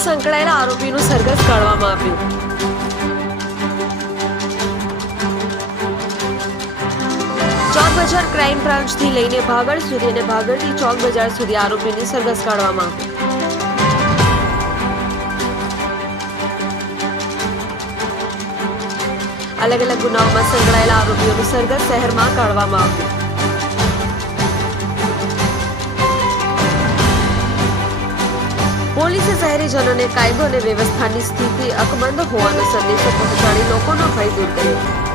ગુનામાં સંકળાયેલા આરોપીનું સરઘસ કાઢવામાં આવ્યું। ચોક બજાર ક્રાઇમ બ્રાન્ચથી લઈને ભાગળ સુધી અને ભાગળથી ચોક બજાર સુધી આરોપીની સરઘસ કાઢવામાં આવી। अलग अलग गुनाओं में संकળાયેલા આરોપીઓનું સરઘસ શહેરમાં કાઢવામાં આવ્યું। પોલીસે શહેરીજનોને કાયદો અને વ્યવસ્થાની સ્થિતિ અકબંધ હોવાનો સંદેશો પહોંચાડી લોકોનો ભય દૂર કર્યો।